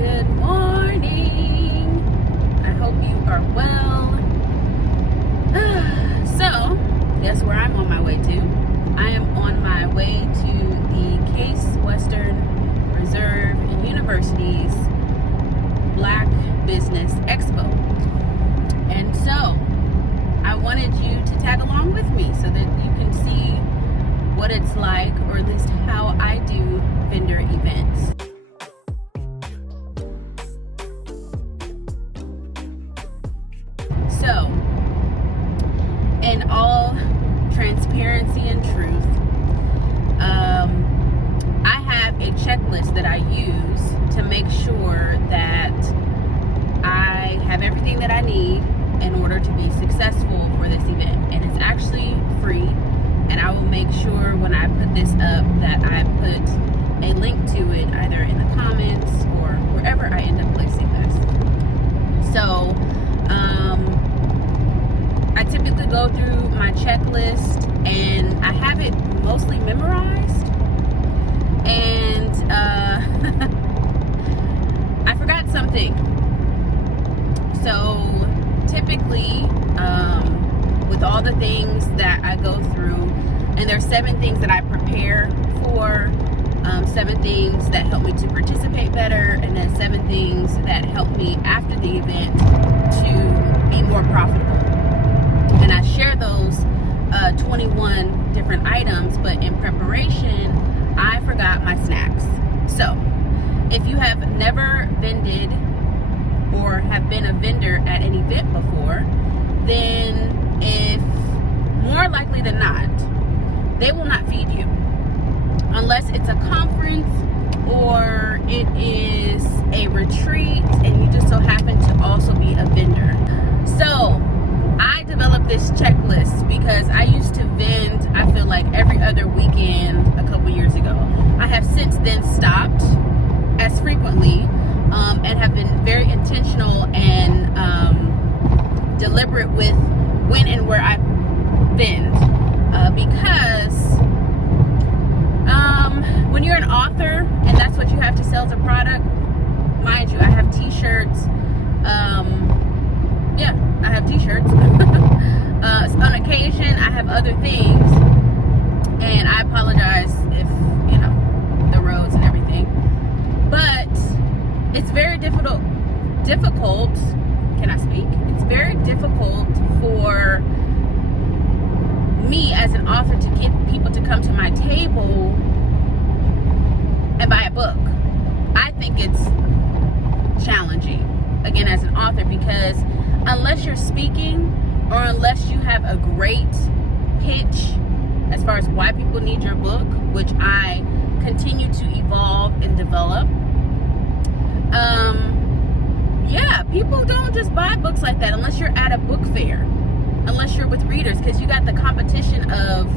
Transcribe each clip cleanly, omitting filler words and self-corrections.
Good morning. I hope you are well. So, guess where I'm on my way to? I am on my way to the Case Western Reserve University's Black Business Expo. And so, I wanted you to tag along with me so that you can see what it's like, or at least how I do vendor events. So, in all transparency and truth, I have a checklist that I use to make sure that I have everything that I need in order to be successful for this event. And it's actually free, and I will make sure when I put this up that I put a link to it either in the comments or wherever I end up placing this. So, I typically go through my checklist and I have it mostly memorized, and I forgot something. So typically, with all the things that I go through, and there's 7 things that I prepare for, 7 things that help me to participate better, and then 7 things that help me after the event to be more profitable. And I share those 21 different items, but in preparation, I forgot my snacks. So, if you have never vended or have been a vendor at an event before, then if more likely than not, they will not feed you. Unless it's a conference or it is a retreat and you just so happen to also be a vendor. So, I developed this checklist because I used to vend, I feel like, every other weekend a couple years ago. I have since then stopped as frequently and have been very intentional and deliberate with when and where I vend. Because when you're an author and that's what you have to sell as a product, mind you, I have t-shirts. I have t-shirts. On occasion, I have other things, and I apologize if, the roads and everything. But it's very difficult. Can I speak? It's very difficult for me as an author to get people to come to my table and buy a book. I think it's challenging, again, as an author, because unless you're speaking or unless you have a great pitch as far as why people need your book, which I continue to evolve and develop, people don't just buy books like that unless you're at a book fair, unless you're with readers, because you got the competition of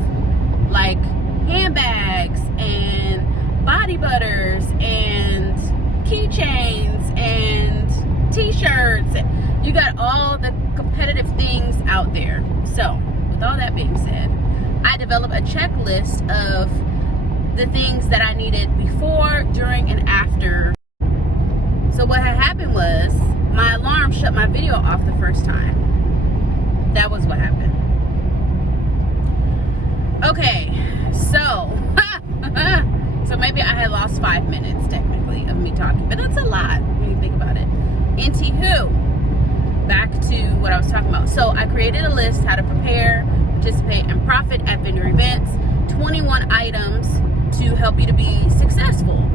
like handbags and body butters and keychains and t-shirts. You got all the competitive things out there. So, with all that being said, I developed a checklist of the things that I needed before, during, and after. So what had happened was, my alarm shut my video off the first time. That was what happened. Okay, so, so maybe I had lost 5 minutes, technically, of me talking, but that's a lot when you think about it. Anywho, back to what I was talking about. So I created a list how to prepare, participate, and profit at vendor events. 21 items to help you to be successful.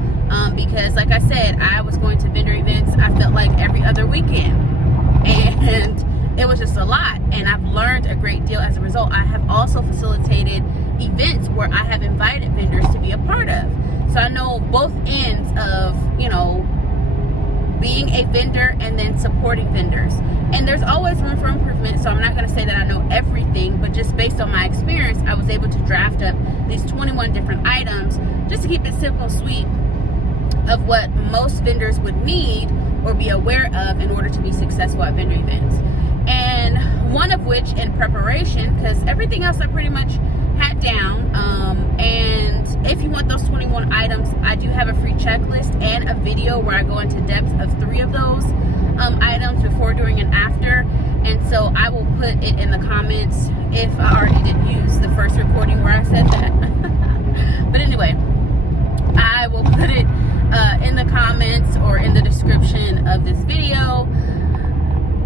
Because like I said, I was going to vendor events, I felt like every other weekend. And it was just a lot. And I've learned a great deal as a result. I have also facilitated events where I have invited vendors to be a part of. So I know both ends of, being a vendor and then supporting vendors. And there's always room for improvement, so I'm not going to say that I know everything, but just based on my experience, I was able to draft up these 21 different items just to keep it simple, sweet, of what most vendors would need or be aware of in order to be successful at vendor events. And one of which in preparation, because everything else I pretty much had down, and if you want those 21 items, I do have a free checklist and a video where I go into depth of 3 of those items, before, during, and after. And so I will put it in the comments if I already didn't use the first recording where I said that. But anyway, I will put it in the comments or in the description of this video,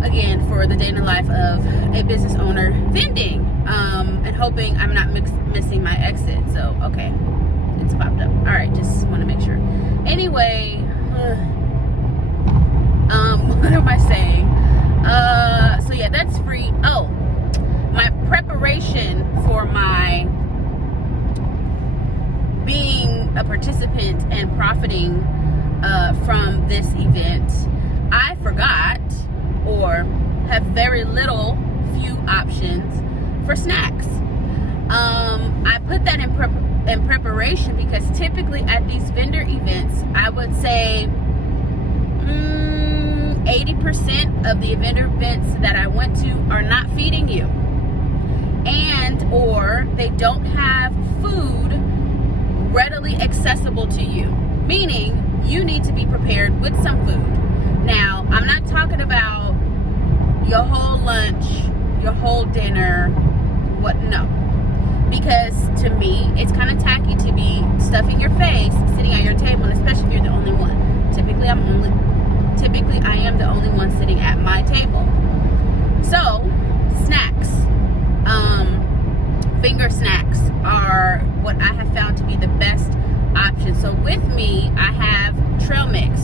again, for the day in the life of a business owner vending, and hoping I'm not missing my exit. So okay, it's popped up. All right, just want to make sure. Anyway, what am I saying? So yeah, that's free. Oh, my preparation for my being a participant and profiting from this event, I forgot, or have very few options for snacks. I put that in preparation because typically at these vendor events, I would say 80% of the vendor events that I went to are not feeding you, and or they don't have food readily accessible to you, meaning you need to be prepared with some food. Now, I'm not talking about your whole lunch, your whole dinner, no, because to me it's kind of tacky to be stuffing your face sitting at your table, and especially if you're the only one. Typically I am the only one sitting at my table. So snacks, finger snacks are what I have found to be the best option. So with me, I have trail mix,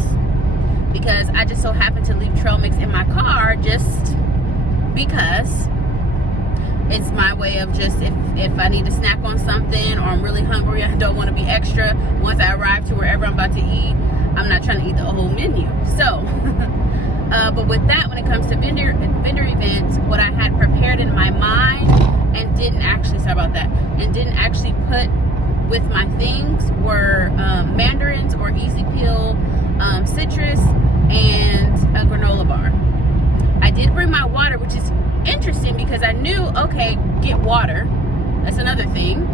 because I just so happen to leave trail mix in my car just because it's my way of just, if I need to snack on something, or I'm really hungry, I don't want to be extra once I arrive to wherever I'm about to eat. I'm not trying to eat the whole menu. So but with that, when it comes to vendor events, what I had prepared in my mind and didn't actually put with my things were mandarins or easy peel, citrus, and a granola bar. I did bring my water, which is interesting because I knew, okay, get water. That's another thing.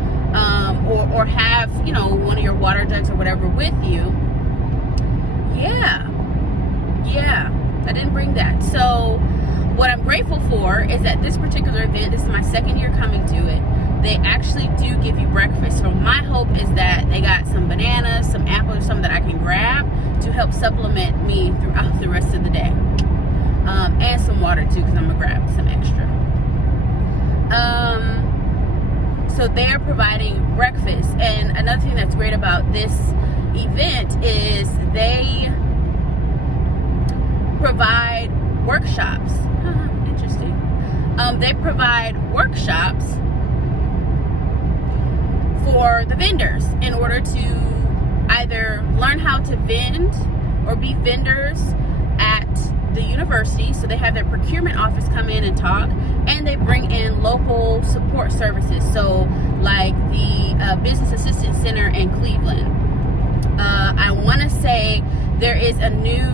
Or have, one of your water jugs or whatever with you. Yeah, I didn't bring that. So what I'm grateful for is that this particular event, this is my second year coming to it, they actually do give you breakfast. So my hope is that they got some bananas, some apples, or something that I can grab to help supplement me throughout the rest of the day. And some water too, because I'm gonna grab some extra. So they're providing breakfast. And another thing that's great about this event is they provide workshops. Interesting. They provide workshops for the vendors in order to either learn how to vend or be vendors at the university. So they have their procurement office come in and talk, and they bring in local support services. So like the Business Assistance Center in Cleveland. I want to say there is a new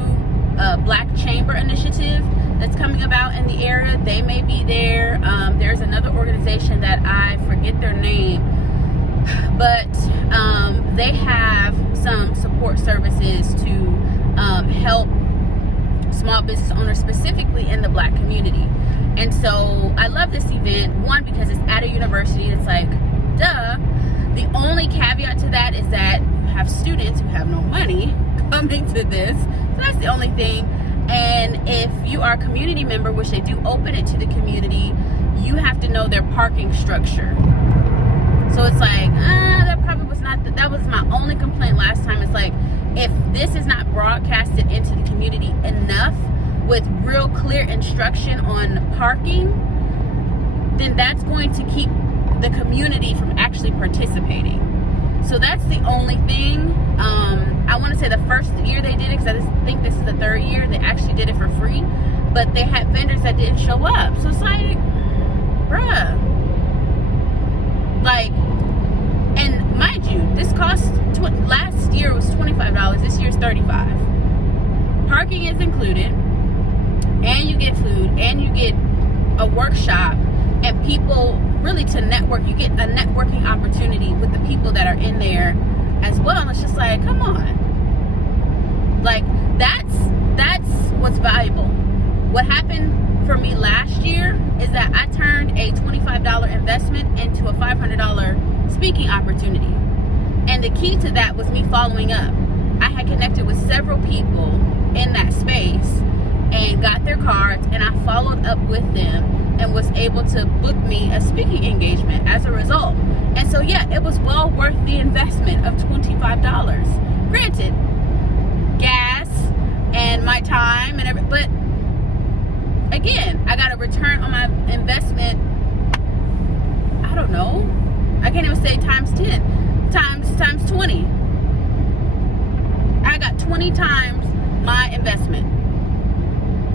Black Chamber initiative that's coming about in the area. They may be there. There's another organization that I forget their name, but they have some support services to help small business owners, specifically in the Black community. And so I love this event, one, because it's at a university. It's like, duh. The only caveat to that is that you have students who have no money coming to this. So that's the only thing. And if you are a community member, which they do open it to the community, you have to know their parking structure. So it's like, that probably was not, that was my only complaint last time. It's like, if this is not broadcasted into the community enough with real clear instruction on parking, then that's going to keep the community from actually participating. So that's the only thing. I want to say the first year they did it, because I think this is the third year, they actually did it for free, but they had vendors that didn't show up. So it's like, bruh, like, and mind you, this cost last year was $25, this year's $35. Parking is included, and you get food, and you get a workshop, and people really to network. You get a networking opportunity with the people that are in there as well. And it's just like, come on. Like, that's what's valuable. What happened for me last year is that I turned a $25 investment into a $500 speaking opportunity. And the key to that was me following up. I had connected with several people in that space and got their cards, and I followed up with them and was able to book me a speaking engagement as a result. And so yeah, it was well worth the investment of $25. Granted, gas and my time and everything, but again, I got a return on my investment. I don't know, I can't even say times 10, times 20. I got 20 times my investment.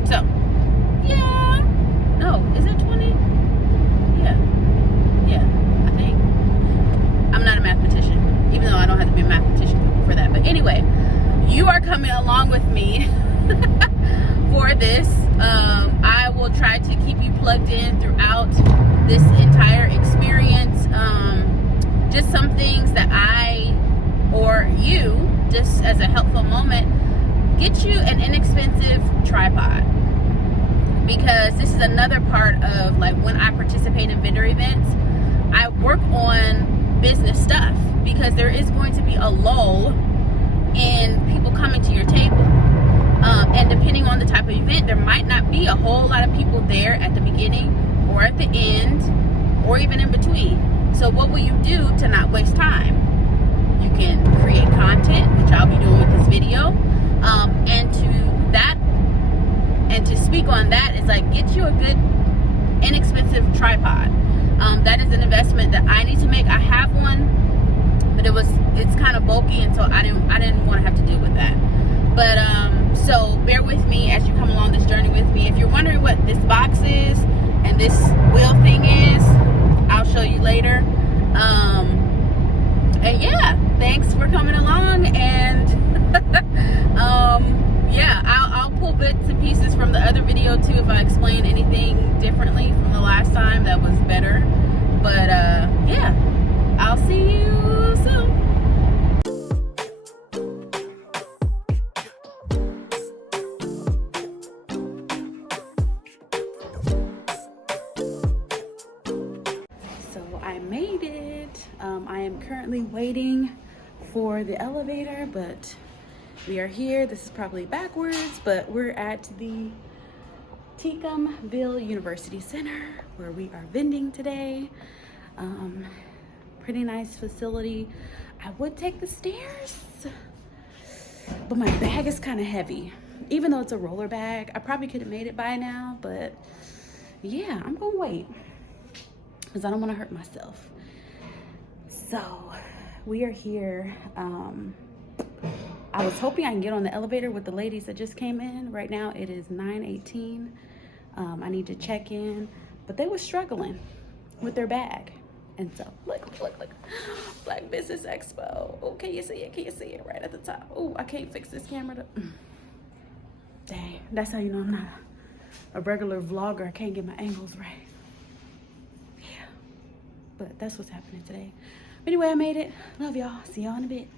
So yeah, no, is it 20? Yeah, I think. I'm not a mathematician, even though I don't have to be a mathematician for that. But anyway, you are coming along with me for this. I will try to keep you plugged in throughout this entire experience. Just some things that I or you, just as a helpful moment, get you an inexpensive tripod, because this is another part of, like, when I participate in vendor events, I work on business stuff, because there is going to be a lull in people coming to your table. And depending on the type of event, there might not be a whole lot of people there at the beginning or at the end or even in between. So what will you do to not waste time? You can create content, which I'll be doing with this video. And to speak on that is, like, get you a good inexpensive tripod. That is an investment that I need to make. I have one, but it's kind of bulky, and so I didn't want to have to deal with that. But so bear with me as you come along this journey with me. If you're wondering what this box is and this wheel thing is, I'll show you later. And yeah, thanks for coming along. And yeah, I'll pull bits and pieces from the other video too if I explain anything differently from the last time that was better. But yeah, I'll see you soon. So I made it. I am currently waiting for the elevator, but we are here. This is probably backwards, but we're at the Tecumsville University Center where we are vending today. Pretty nice facility. I would take the stairs, but my bag is kind of heavy. Even though it's a roller bag, I probably could have made it by now, but yeah, I'm gonna wait because I don't want to hurt myself. So we are here. I was hoping I can get on the elevator with the ladies that just came in. Right now it is 9:18. I need to check in, but they were struggling with their bag. And so look, Black Business Expo. Oh, can you see it? Can you see it right at the top? Oh, I can't fix this camera. Dang, that's how you know I'm not a regular vlogger. I can't get my angles right. Yeah, but that's what's happening today. Anyway, I made it. Love y'all. See y'all in a bit.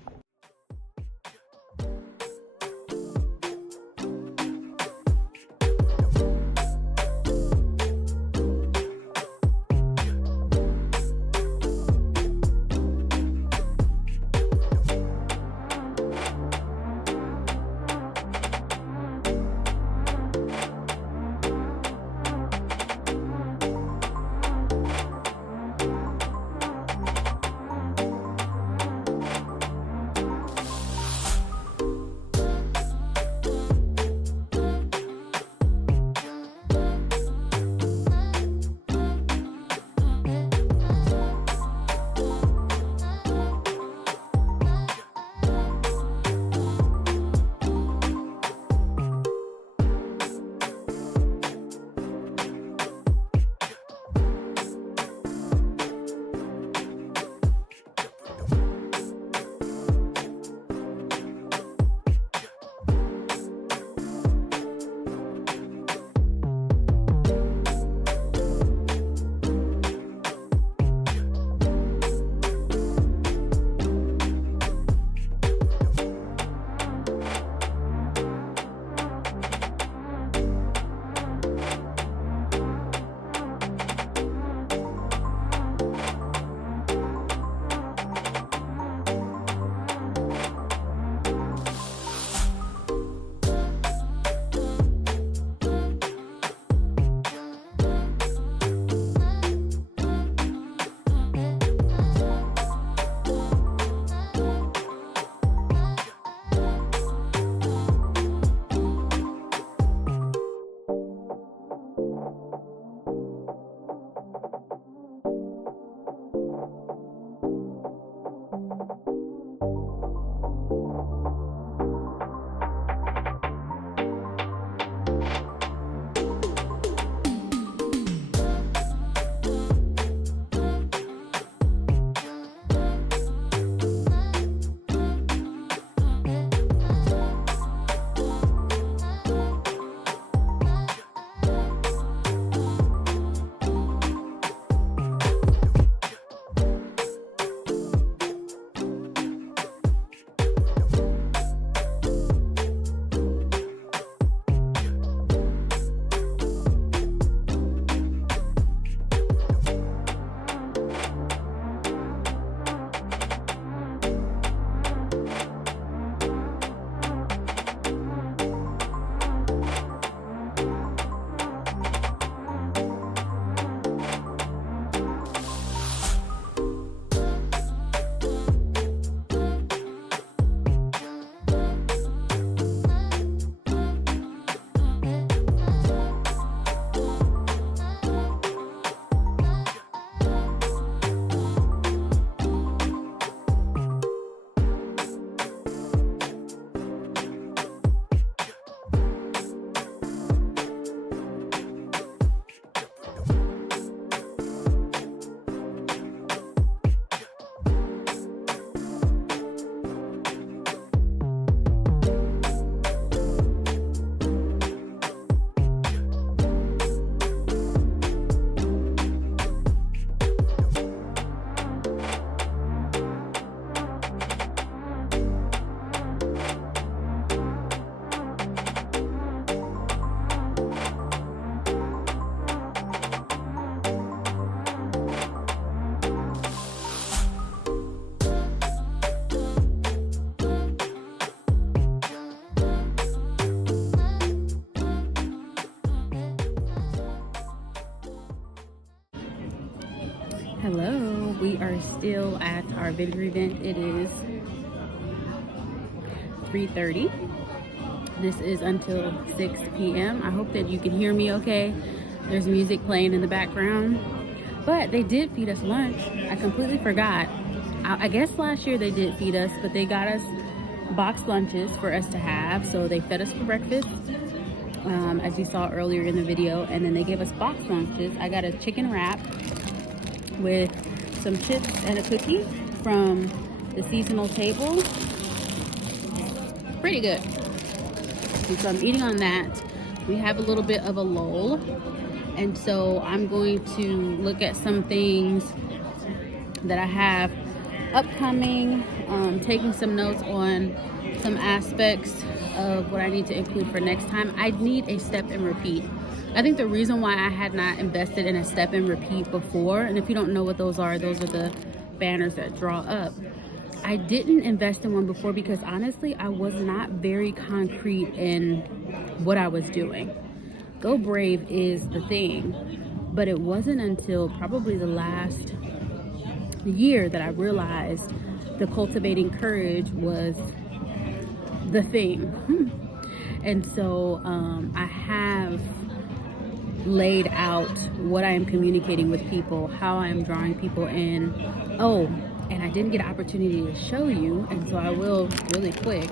Hello, we are still at our vendor event. It is 3:30. This is until 6 p.m. I hope that you can hear me okay. There's music playing in the background. But they did feed us lunch. I completely forgot. I guess last year they did feed us, but they got us boxed lunches for us to have. So they fed us for breakfast, as you saw earlier in the video, and then they gave us boxed lunches. I got a chicken wrap with some chips and a cookie from the seasonal table. Pretty good. And so I'm eating on that. We have a little bit of a lull, and so I'm going to look at some things that I have upcoming, taking some notes on some aspects of what I need to include for next time. I need a step and repeat. I think the reason why I had not invested in a step and repeat before, and if you don't know what those are the banners that draw up. I didn't invest in one before because honestly, I was not very concrete in what I was doing. Go Brave is the thing, but it wasn't until probably the last year that I realized the cultivating courage was the thing. And so I have laid out what I am communicating with people, how I am drawing people in. Oh, and I didn't get an opportunity to show you, and so I will really quick,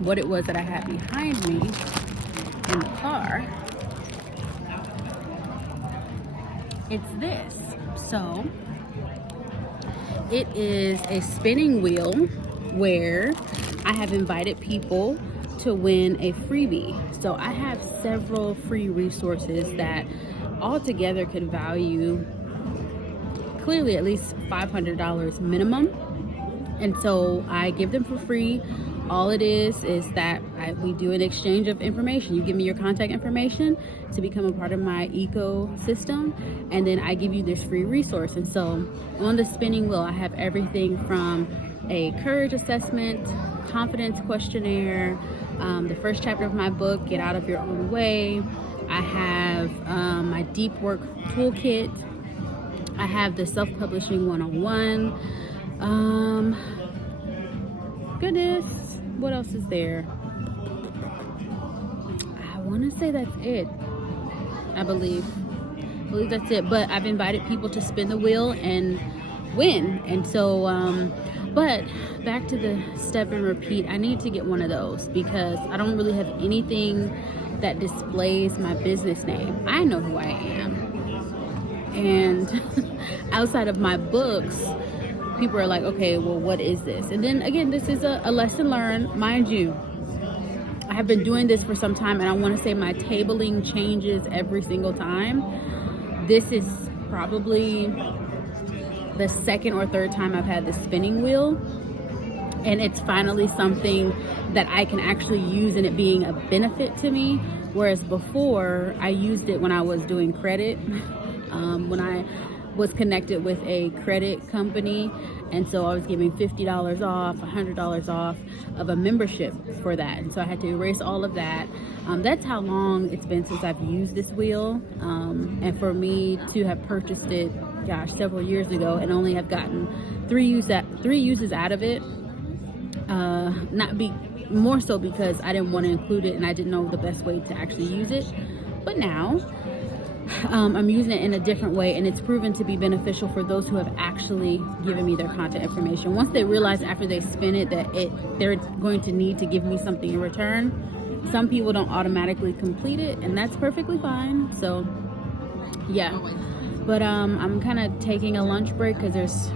what it was that I had behind me in the car. It's this. So it is a spinning wheel where I have invited people to win a freebie. So I have several free resources that altogether could value clearly at least $500 minimum, and so I give them for free. All it is that we do an exchange of information. You give me your contact information to become a part of my ecosystem, and then I give you this free resource. And so on the spinning wheel, I have everything from a courage assessment, confidence questionnaire, the first chapter of my book, Get Out of Your Own Way. I have my deep work toolkit. I have the self-publishing 101. Goodness, what else is there? I want to say that's it. I believe that's it. But I've invited people to spin the wheel and win. And so, but back to the step and repeat, I need to get one of those because I don't really have anything that displays my business name. I know who I am. And outside of my books, people are like, okay, well, what is this? And then again, this is a lesson learned. Mind you, I have been doing this for some time, and I want to say my tabling changes every single time. This is probably the second or third time I've had the spinning wheel, and it's finally something that I can actually use and it being a benefit to me. Whereas before, I used it when I was doing credit. When I was connected with a credit company, and so I was giving $50 off, $100 off of a membership for that, and so I had to erase all of that. That's how long it's been since I've used this wheel, and for me to have purchased it, gosh, several years ago, and only have gotten three uses out of it, more so because I didn't want to include it and I didn't know the best way to actually use it. But now I'm using it in a different way, and it's proven to be beneficial for those who have actually given me their contact information. Once they realize after they spin it that they're going to need to give me something in return. Some people don't automatically complete it, and that's perfectly fine. So yeah, but I'm kind of taking a lunch break because there's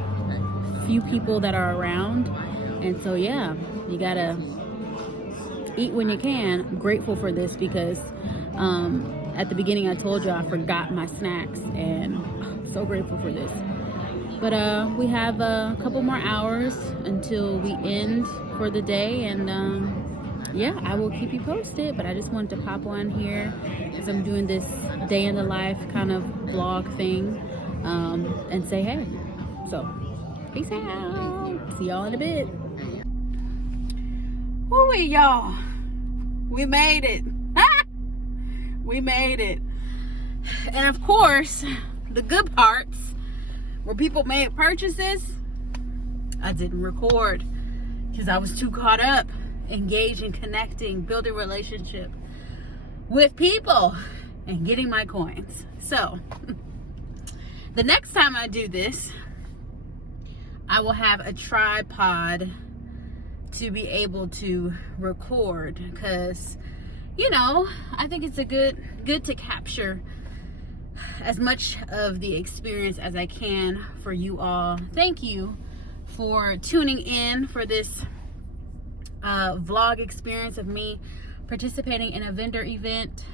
few people that are around, and so yeah, you gotta eat when you can. I'm grateful for this because at the beginning I told you I forgot my snacks, and I'm so grateful for this. But we have a couple more hours until we end for the day, and yeah, I will keep you posted. But I just wanted to pop on here as I'm doing this day in the life kind of vlog thing, and say hey. So peace out. See y'all in a bit. Woo-wee, y'all. We made it. We made it. And of course, the good parts, where people made purchases, I didn't record because I was too caught up engaging, connecting, building relationship with people and getting my coins. So the next time I do this, I will have a tripod to be able to record, because I think it's good to capture as much of the experience as I can for you all. Thank you for tuning in for this vlog experience of me participating in a vendor event.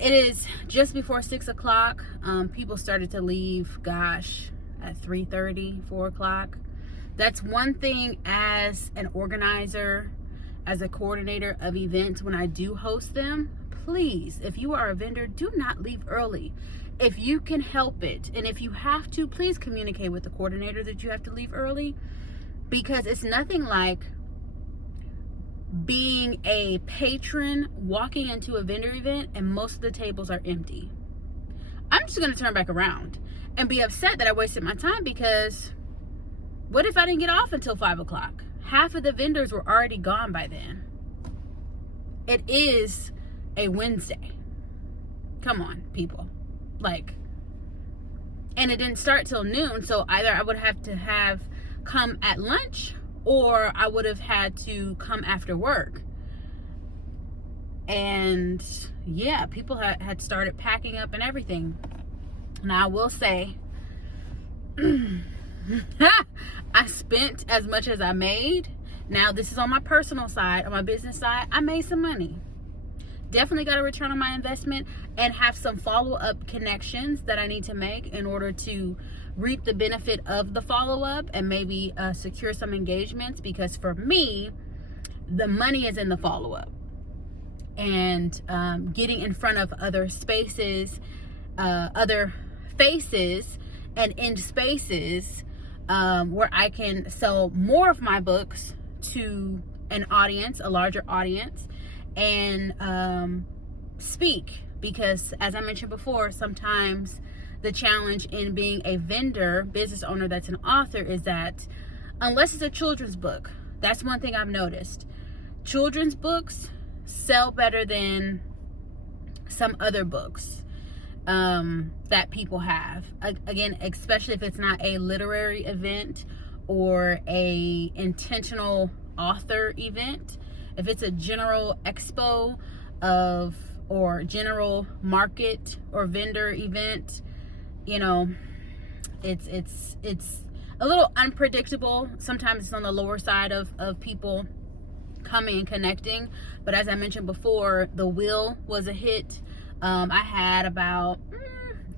It is just before 6 o'clock. People started to leave, at 3:30, 4 o'clock. That's one thing as an organizer, as a coordinator of events, when I do host them, please, if you are a vendor, do not leave early. If you can help it, and if you have to, please communicate with the coordinator that you have to leave early, because it's nothing like being a patron walking into a vendor event and most of the tables are empty. I'm just going to turn back around and be upset that I wasted my time, because what if I didn't get off until 5 o'clock? Half of the vendors were already gone by then. It is a Wednesday. Come on, people. And it didn't start till noon, so either I would have to have come at lunch or I would have had to come after work. And yeah, people had started packing up and everything. Now I will say, I spent as much as I made. Now this is on my personal side. On my business side, I made some money. Definitely got a return on my investment, and have some follow-up connections that I need to make in order to reap the benefit of the follow-up and maybe secure some engagements, because for me, the money is in the follow-up and getting in front of other spaces, other faces, and in spaces where I can sell more of my books to an audience, a larger audience, and speak. Because as I mentioned before, sometimes the challenge in being a vendor, business owner that's an author, is that unless it's a children's book, that's one thing I've noticed. Children's books sell better than some other books that people have. Again, especially if it's not a literary event or a intentional author event. If it's a general expo or general market or vendor event, it's a little unpredictable. Sometimes it's on the lower side of people coming and connecting. But as I mentioned before, the Will was a hit. I had about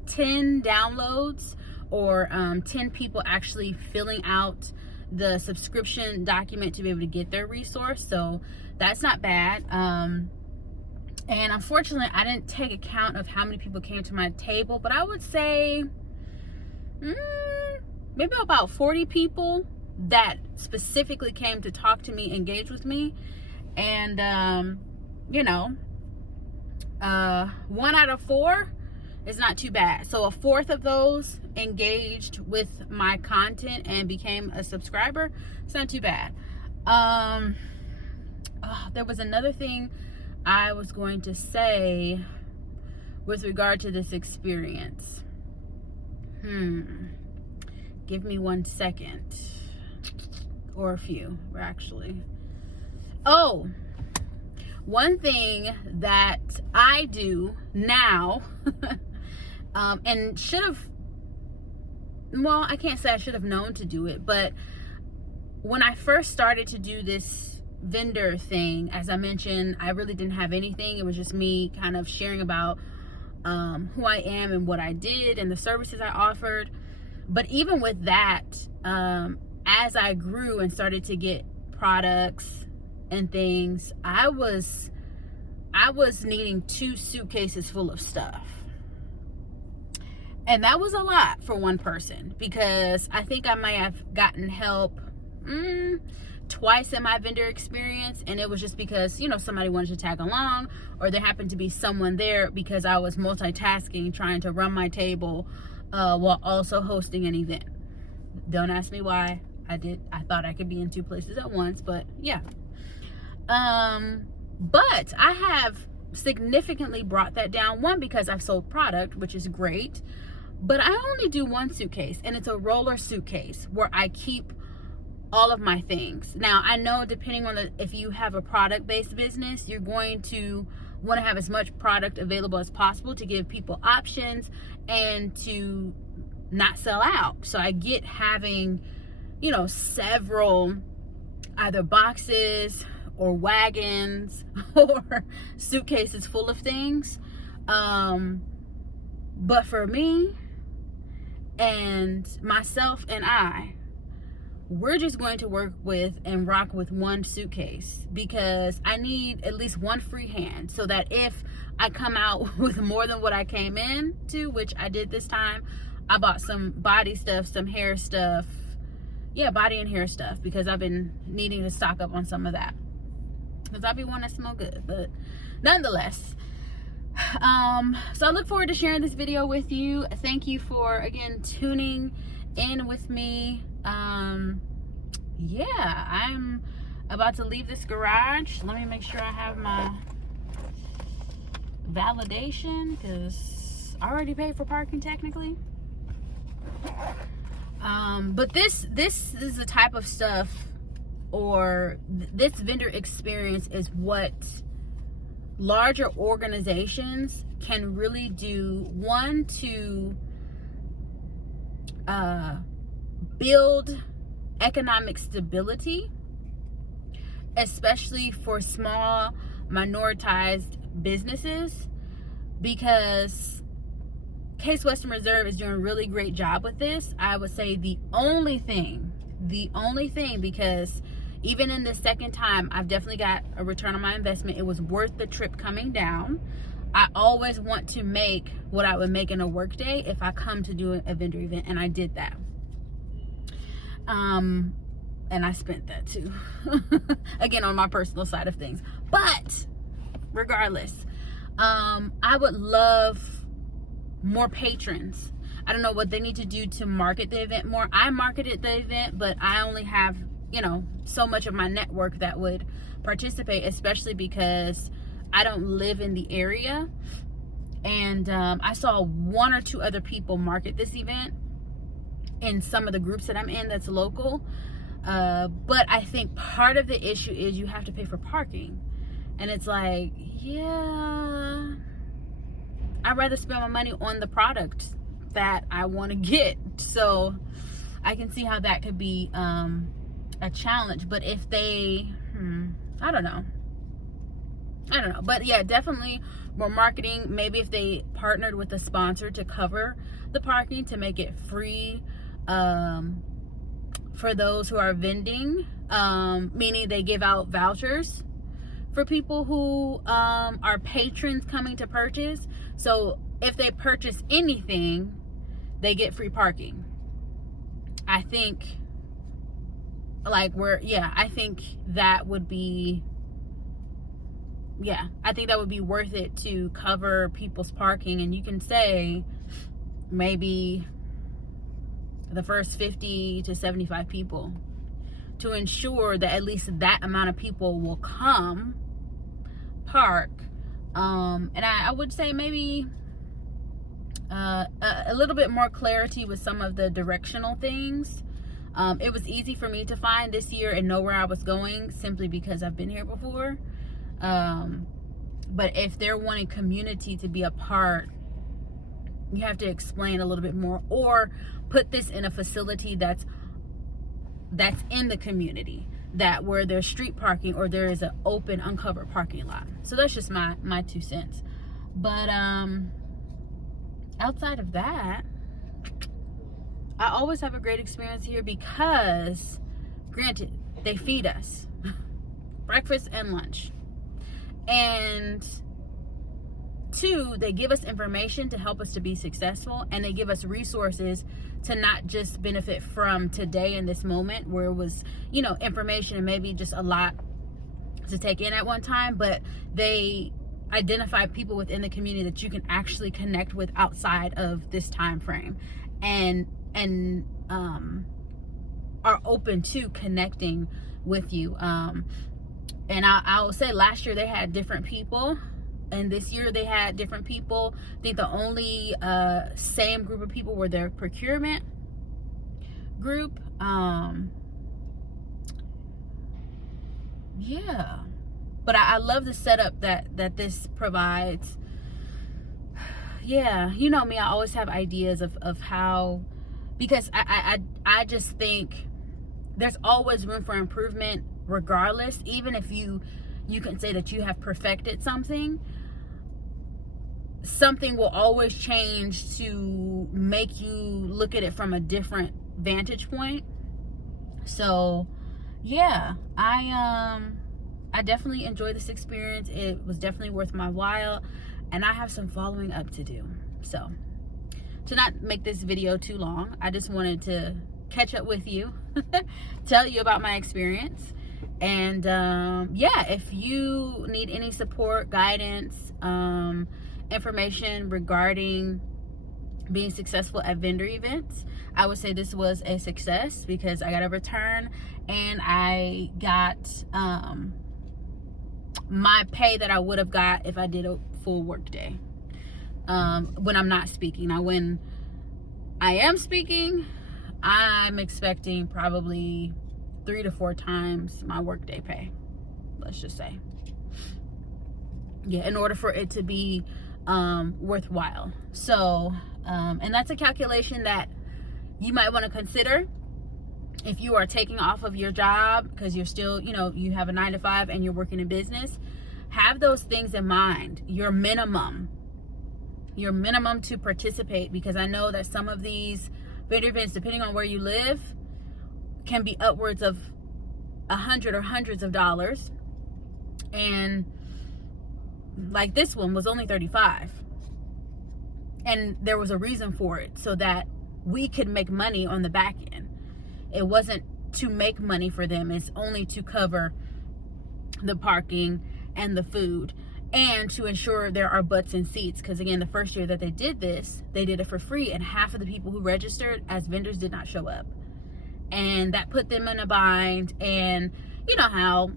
10 downloads, or 10 people actually filling out the subscription document to be able to get their resource. So that's not bad. And unfortunately, I didn't take account of how many people came to my table, but I would say maybe about 40 people that specifically came to talk to me, engage with me. And 1 out of 4 is not too bad. So a fourth of those engaged with my content and became a subscriber. It's not too bad. There was another thing I was going to say with regard to this experience. Give me 1 second, or a few, actually. One thing that I do now, and I can't say I should have known to do it, but when I first started to do this vendor thing, as I mentioned, I really didn't have anything. It was just me kind of sharing about who I am and what I did and the services I offered. But even with that, as I grew and started to get products and things, I was needing 2 suitcases full of stuff. And that was a lot for one person, because I think I might have gotten help twice in my vendor experience, and it was just because, you know, somebody wanted to tag along, or there happened to be someone there because I was multitasking, trying to run my table while also hosting an event. Don't ask me why. I thought I could be in two places at once, but yeah. But I have significantly brought that down. One, because I've sold product, which is great, but I only do one suitcase, and it's a roller suitcase where I keep all of my things. Now, I know depending on if you have a product-based business, you're going to want to have as much product available as possible to give people options and to not sell out. So I get having, you know, several either boxes or wagons or suitcases full of things. But for me and myself and we're just going to work with and rock with one suitcase, because I need at least one free hand, so that if I come out with more than what I came in to, which I did this time, I bought some body stuff, some hair stuff. Yeah, body and hair stuff, because I've been needing to stock up on some of that, because I be wanting to smell good. But nonetheless, so I look forward to sharing this video with you. Thank you for, again, tuning in with me. Yeah, I'm about to leave this garage. Let me make sure I have my validation, because I already paid for parking technically. But this is the type of stuff, or this vendor experience is what larger organizations can really do. One, to build economic stability, especially for small minoritized businesses, because Case Western Reserve is doing a really great job with this. I would say the only thing, because even in the second time, I've definitely got a return on my investment. It was worth the trip coming down. I always want to make what I would make in a work day if I come to do a vendor event, and I did that. And I spent that too. Again, on my personal side of things. But regardless, I would love more patrons. I don't know what they need to do to market the event more. I marketed the event, but I only have, you know, so much of my network that would participate, especially because I don't live in the area. And I saw one or two other people market this event in some of the groups that I'm in that's local. But I think part of the issue is you have to pay for parking. And it's like, yeah, I'd rather spend my money on the product that I want to get. So I can see how that could be a challenge. But if they, I don't know. But yeah, definitely more marketing. Maybe if they partnered with a sponsor to cover the parking, to make it free for those who are vending, meaning they give out vouchers for people who are patrons coming to purchase. So if they purchase anything, they get free parking. I think I think that would be, I think that would be worth it to cover people's parking. And you can say maybe the first 50 to 75 people, to ensure that at least that amount of people will come park. And I would say maybe a little bit more clarity with some of the directional things. It was easy for me to find this year and know where I was going, simply because I've been here before. But if they're wanting community to be a part, you have to explain a little bit more, or put this in a facility that's in the community, that where there's street parking or there is an open uncovered parking lot. So that's just my 2 cents. But outside of that, I always have a great experience here, because granted, they feed us breakfast and lunch, and 2, they give us information to help us to be successful, and they give us resources to not just benefit from today in this moment where it was, you know, information and maybe just a lot to take in at one time, but they identify people within the community that you can actually connect with outside of this time frame, and are open to connecting with you. And I will say last year they had different people, and this year they had different people. I think the only same group of people were their procurement group. Yeah, but I love the setup that this provides. Yeah, you know me, I always have ideas of how, because I just think there's always room for improvement regardless. Even if you can say that you have perfected something will always change to make you look at it from a different vantage point. So yeah, I definitely enjoyed this experience. It was definitely worth my while, and I have some following up to do. So to not make this video too long, I just wanted to catch up with you, tell you about my experience. And yeah, if you need any support, guidance, information regarding being successful at vendor events, I would say this was a success because I got a return and I got my pay that I would have got if I did a full work day when I'm not speaking. Now when I am speaking, I'm expecting probably 3 to 4 times my workday pay, let's just say. Yeah, in order for it to be worthwhile. So and that's a calculation that you might want to consider if you are taking off of your job because you're still, you know, you have a 9 to 5 and you're working in business. Have those things in mind, your minimum to participate, because I know that some of these vendor events, depending on where you live, can be upwards of $100 or hundreds of dollars. And like this one was only $35, and there was a reason for it, so that we could make money on the back end. It wasn't to make money for them, it's only to cover the parking and the food and to ensure there are butts in seats, because again, the first year that they did this, they did it for free, and half of the people who registered as vendors did not show up, and that put them in a bind. And you know how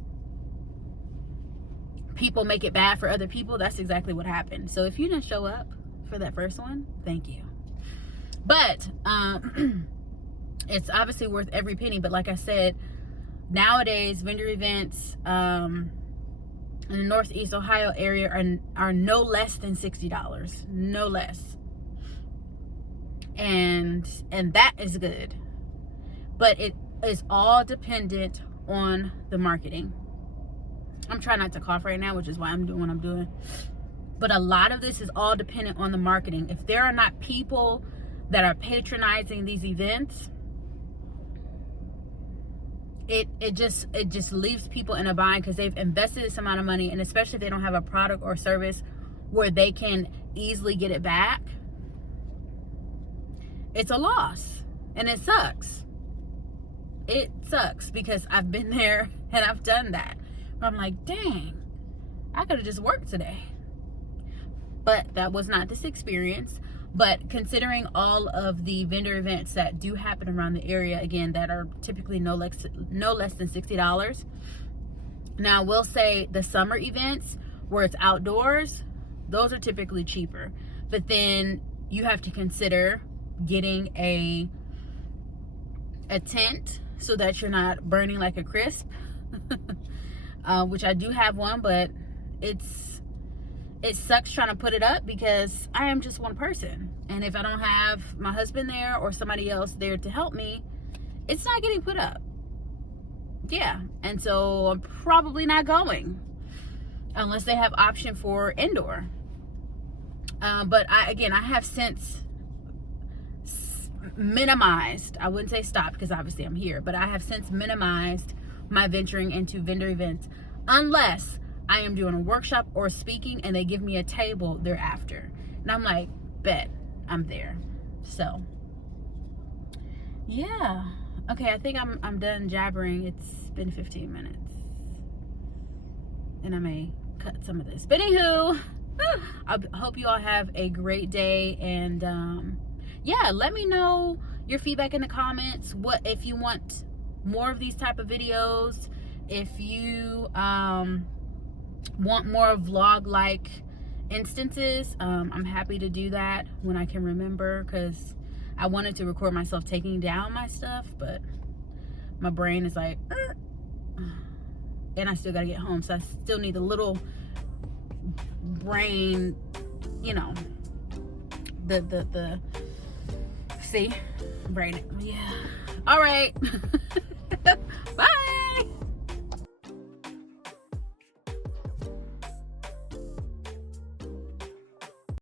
people make it bad for other people? That's exactly what happened. So if you didn't show up for that first one, thank you. But it's obviously worth every penny. But like I said, nowadays vendor events in the Northeast Ohio area are no less than $60, no less. And that is good. But it is all dependent on the marketing. I'm trying not to cough right now, which is why I'm doing what I'm doing. But a lot of this is all dependent on the marketing. If there are not people that are patronizing these events, it just leaves people in a bind because they've invested this amount of money, and especially if they don't have a product or service where they can easily get it back, it's a loss, and it sucks. It sucks because I've been there and I've done that. I'm like, dang, I could have just worked today. But that was not this experience. But considering all of the vendor events that do happen around the area, again, that are typically no less than $60. Now, we'll say the summer events where it's outdoors, those are typically cheaper. But then you have to consider getting a tent so that you're not burning like a crisp. Which I do have one, but it sucks trying to put it up because I am just one person, and if I don't have my husband there or somebody else there to help me, it's not getting put up. Yeah, and so I'm probably not going unless they have option for indoor. But I have since minimized, I wouldn't say stop because obviously I'm here, but I have since minimized my venturing into vendor events unless I am doing a workshop or speaking and they give me a table thereafter, and I'm like, bet, I'm there. So yeah. Okay, I think I'm done jabbering. It's been 15 minutes. And I may cut some of this. But anywho, I hope you all have a great day. And yeah, let me know your feedback in the comments. What if you want more of these type of videos? If you want more vlog-like instances, I'm happy to do that when I can remember, because I wanted to record myself taking down my stuff, but my brain is like, and I still gotta get home, so I still need a little brain, you know, the see, brain, yeah. All right. Bye.